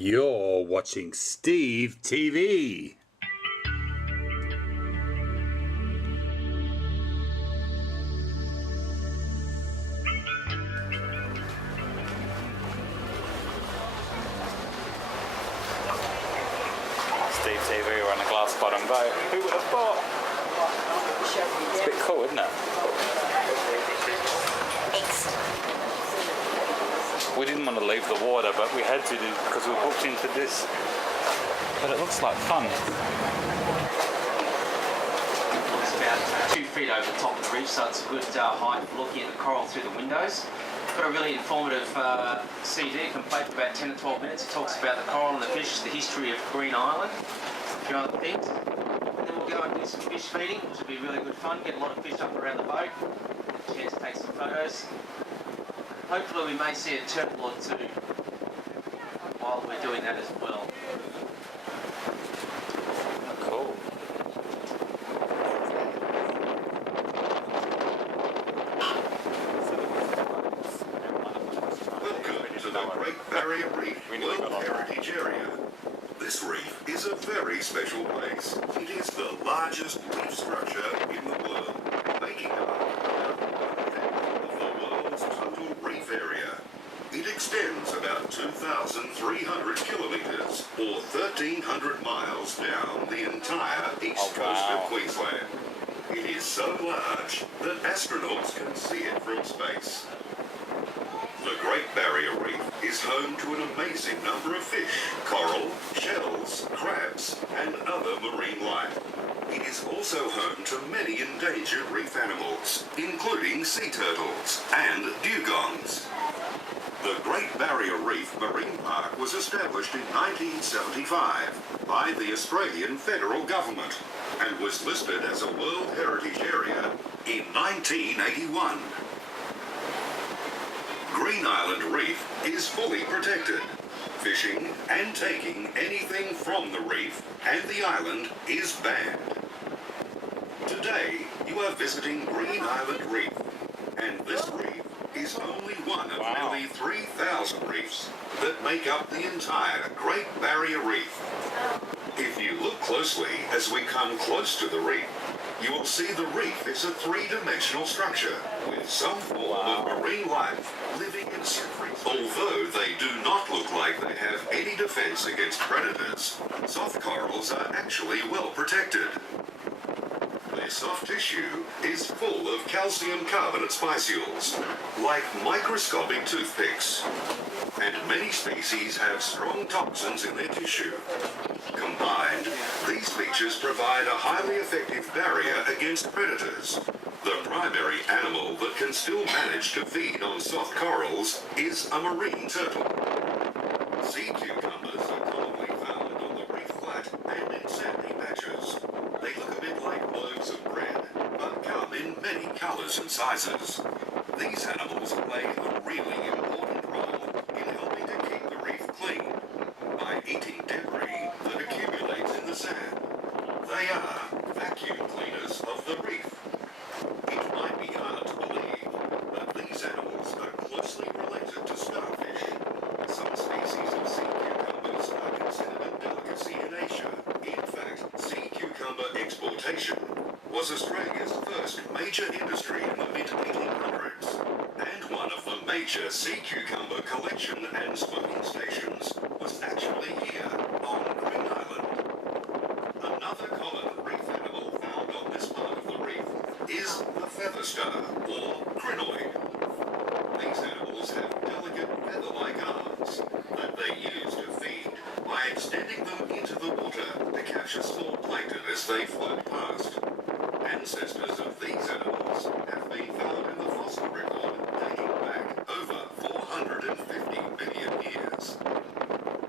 You're watching Steve TV. Steve TV, we're on a glass bottom boat. Who would have thought? It's a bit cool, isn't it? We didn't want to leave the water, but we had to because we booked into this. But it looks like fun. It's about 2 feet over the top of the reef, so it's a good height for looking at the coral through the windows. Got a really informative CD. You can play for about 10 to 12 minutes. It talks about the coral and the fish, the history of Green Island, a few other things. And then we'll go and do some fish feeding, which will be really good fun. Get a lot of fish up around the boat. Get a chance to take some photos. Hopefully we may see a turtle or two while we're doing that as well. Cool. Welcome to the Great Barrier Reef World Heritage Area. This reef is a very special place. It is the largest reef structure in the world, making up about 1/10 of the world's total reef area. It extends about 2,300 kilometres or 1,300 miles down the entire east coast of Queensland. It is so large that astronauts can see it from space. The Great Barrier Reef is home to an amazing number of fish, coral, shells, crabs, and other marine life. It is also home to many endangered reef animals, including sea turtles and dugongs. The Great Barrier Reef Marine Park was established in 1975 by the Australian Federal Government and was listed as a World Heritage Area in 1981. Green Island Reef is fully protected. Fishing and taking anything from the reef and the island is banned. Today, you are visiting Green Island Reef, and this reef is only one of nearly 3,000 reefs that make up the entire Great Barrier Reef. If you look closely as we come close to the reef, you will see the reef is a three-dimensional structure with some form of marine life living in situ. Although they do not look like they have any defense against predators, soft corals are actually well protected. Their soft tissue is full of calcium carbonate spicules, like microscopic toothpicks. And many species have strong toxins in their tissue. Combined, these features provide a highly effective barrier against predators. The primary animal that can still manage to feed on soft corals is a marine turtle. Sea cucumbers are commonly found on the reef flat and in sandy patches. They look a bit like loaves of bread, but come in many colours and sizes. These animals play a really important role in helping to keep the reef clean by eating debris that accumulates in the sand. They are vacuum cleaners of the reef. It might be hard to believe, but these animals are closely related to starfish. Some species of sea cucumbers are considered a delicacy in Asia. In fact, sea cucumber exportation was Australia's first major industry in the mid-1800s, and one of the major sea cucumber collection and smoking stations was actually here on Green Island. Another common reef animal found on this part of the reef is the feather star, or crinoid. These animals have delicate feather-like arms that they use to feed by extending them into the water to capture small plankton as they float past. Ancestors of these animals have been found in the fossil record dating back over 450 million years.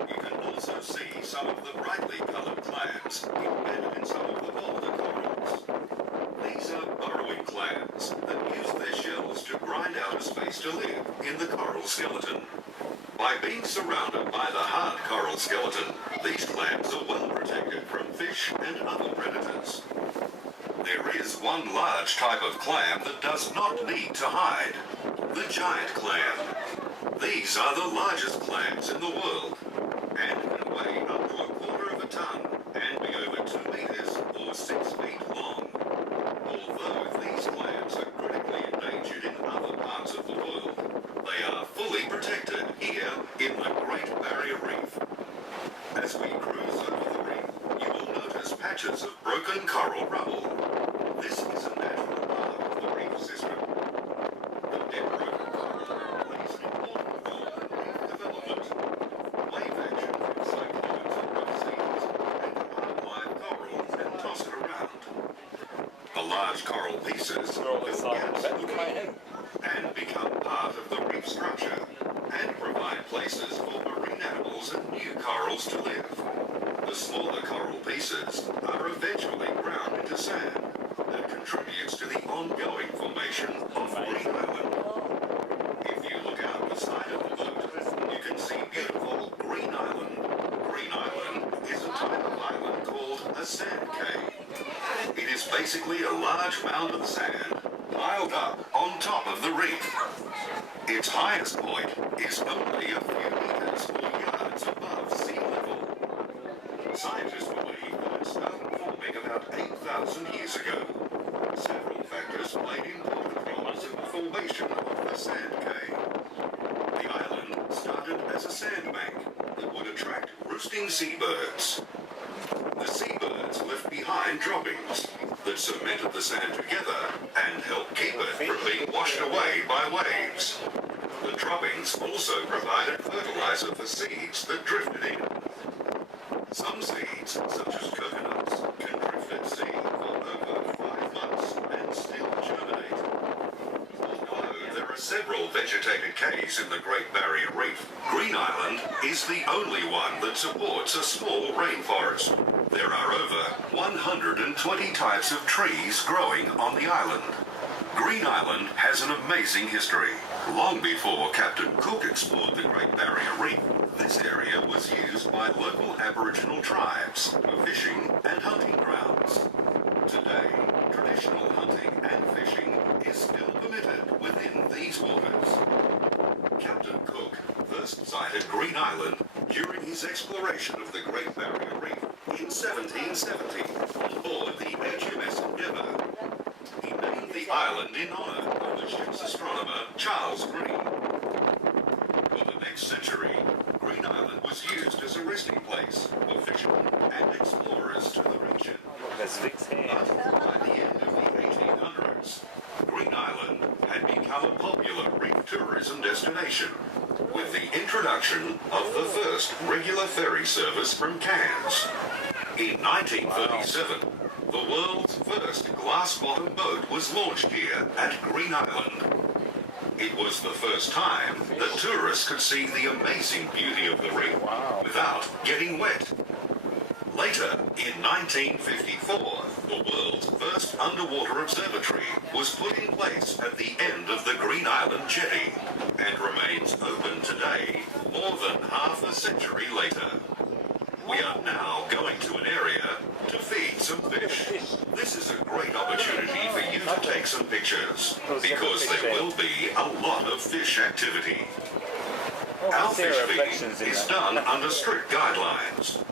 You can also see some of the brightly coloured clams embedded in some of the bolder corals. These are burrowing clams that use their shells to grind out a space to live in the coral skeleton. By being surrounded by the hard coral skeleton, these clams are well protected from fish and other predators. There is one large type of clam that does not need to hide, the giant clam. These are the largest clams in the world, and patches of broken coral rubble. This is a natural part of the reef system. The dead broken coral plays an important role in reef development. Wave action from cyclones and rough seas and command live corals and toss it around. The large coral pieces fill gaps in the reef and become part of the reef structure and provide places for marine animals and new corals to live. The smaller coral pieces are eventually ground into sand that contributes to the ongoing formation of Green Island. If you look out the side of the boat, you can see beautiful Green Island. Green Island is a type of island called a sand cay. It is basically a large mound of sand piled up on top of the reef. Its highest point is only a few meters or yards above sea level. Scientists believe that it started forming about 8,000 years ago. Several factors played important roles in the formation of the sand cay. The island started as a sandbank that would attract roosting seabirds. The seabirds left behind droppings that cemented the sand together and helped keep it from being washed away by waves. The droppings also provided fertilizer for seeds that drifted in. Some seeds, such as coconuts, can drift at sea for over 5 months and still germinate. Although there are several vegetated cays in the Great Barrier Reef, Green Island is the only one that supports a small rainforest. There are over 120 types of trees growing on the island. Green Island has an amazing history. Long before Captain Cook explored the Great Barrier Reef, this area was used by local Aboriginal tribes for fishing and hunting grounds. Today, traditional hunting and fishing is still permitted within these waters. Captain Cook first sighted Green Island during his exploration of the Great Barrier Reef in 1770 on board the HMS Endeavour. He named the island in honour of the ship's astronomer Charles Green. For the next century, Green Island was used as a resting place for fishermen and explorers to the region. There's Vic's hand. But by the end of the 1800s, Green Island had become a popular reef tourism destination, with the introduction of the first regular ferry service from Cairns. In 1937, the world's first glass-bottom boat was launched here at Green Island. It was the first time that tourists could see the amazing beauty of the reef without getting wet. Later, in 1954, the world's first underwater observatory was put in place at the end of the Green Island jetty and remains open today, more than half a century later. We are now going to an area to feed some fish. This is a great opportunity for you to take some pictures, because there will be a lot of fish activity. Our fish feeding is done under strict guidelines.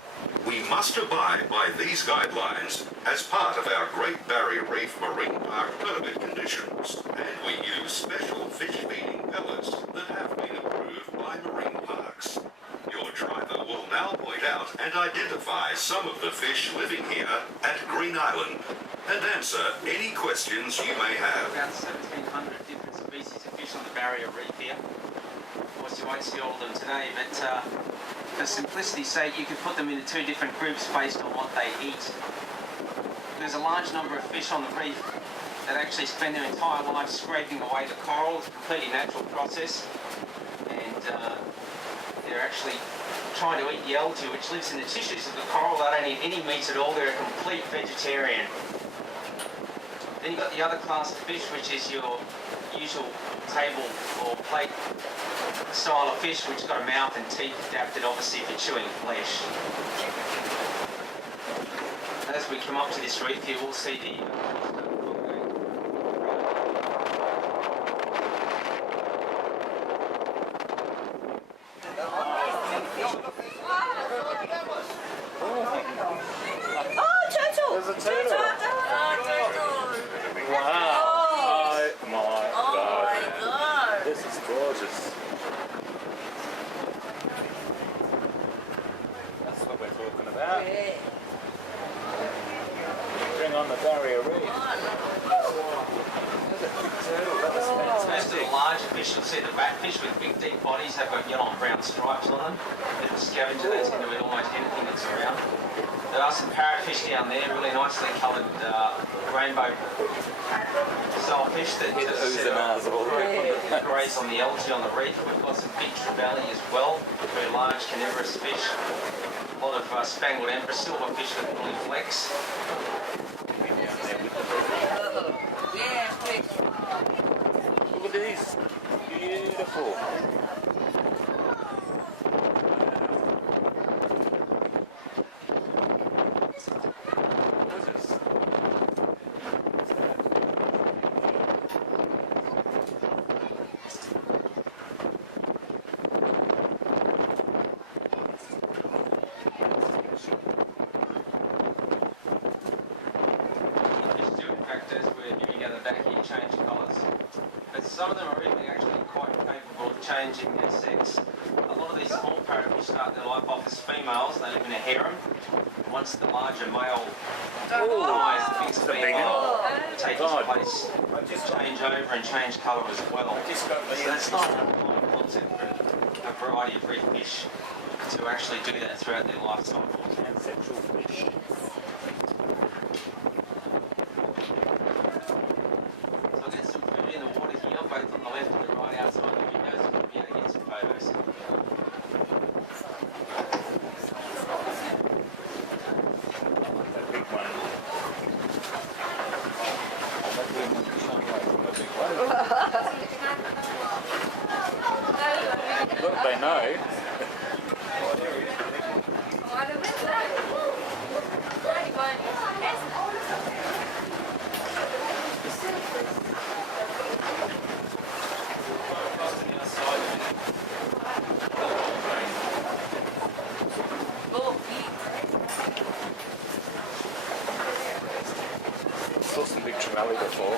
We must abide by these guidelines as part of our Great Barrier Reef Marine Park permit conditions, and we use special fish feeding pellets that have been approved by marine parks. Your driver will now point out and identify some of the fish living here at Green Island and answer any questions you may have. About 1,700 different species of fish on the Barrier Reef here. Of course, you won't see all of them today, but for simplicity's sake, you can put them into two different groups based on what they eat. There's a large number of fish on the reef that actually spend their entire life scraping away the coral. It's a completely natural process, and they're actually trying to eat the algae which lives in the tissues of the coral. They don't eat any meat at all. They're a complete vegetarian. Then you've got the other class of fish, which is your usual table or plate style of fish, which has got a mouth and teeth adapted obviously for chewing flesh. As we come up to this reef here, we'll see the There's a turtle. Wow. Oh my God. This is gorgeous. That's what we're talking about. Yeah. Barrier Reef. Most of the larger fish, you'll see the batfish with big deep bodies have got yellow and brown stripes on them. They're a scavenger, they tend to eat almost anything that's around. There are some parrotfish down there, really nicely coloured rainbow sailfish that graze on the algae on the reef. We've got some big trevally as well, very large carnivorous fish. A lot of spangled emperor silverfish with blue flecks. Look at these. Beautiful. As we're viewing out the back here, change colours. But some of them are even actually quite capable of changing their sex. A lot of these small parrotfish start their life off as females. They live in a harem. Once the larger male dies, the biggest female takes its place, change over and change colour as well. So that's not a common concept for a variety of reef fish to actually do that throughout their life cycle. Ancestral fish. I'll get some food in the water here, both on the left and the right outside the windows, and we'll be able to get some photos. That big one. That big one can shine away from the big one. Look, they know. Saw some big trevally before.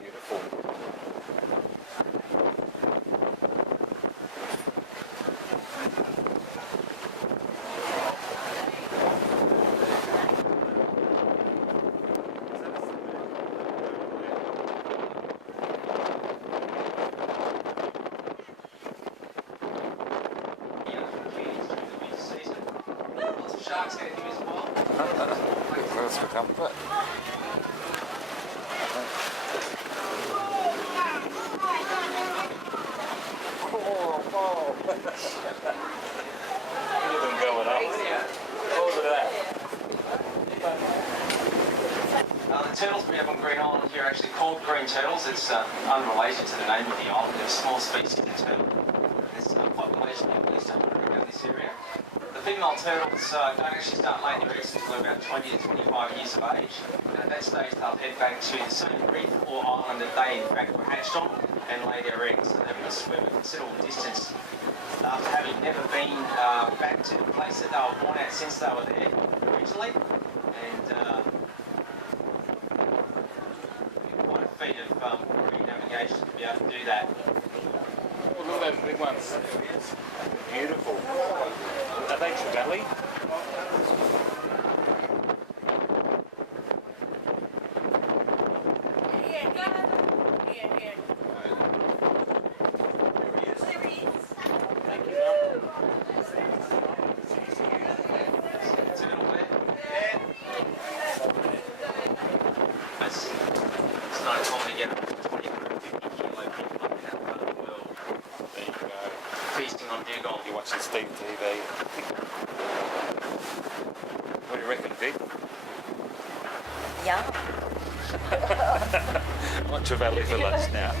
Beautiful. Lots of sharks out here as well. First for comfort. Even going up. Oh, look at that. The turtles we have on Green Island here are actually called green turtles. It's unrelated to the name of the island. They're a small species of turtle. There's a population of at least 100 around this area. The female turtles don't actually start laying their eggs until they're about 20 to 25 years of age. And at that stage they'll head back to the same reef or island that they in fact were hatched on and lay their eggs. So they will swim a considerable distance after having never been back to the place that they were born at since they were there originally. And quite a feat of marine navigation to be able to do that. Oh, look at those big ones. Beautiful. Are they trevally? It's not common to get up to 20 to 50 kilo people up in that part of the world There you go. feasting on dugong. You're watching Steve TV. What do you reckon, Vic? Yeah. I want trevally for lunch now.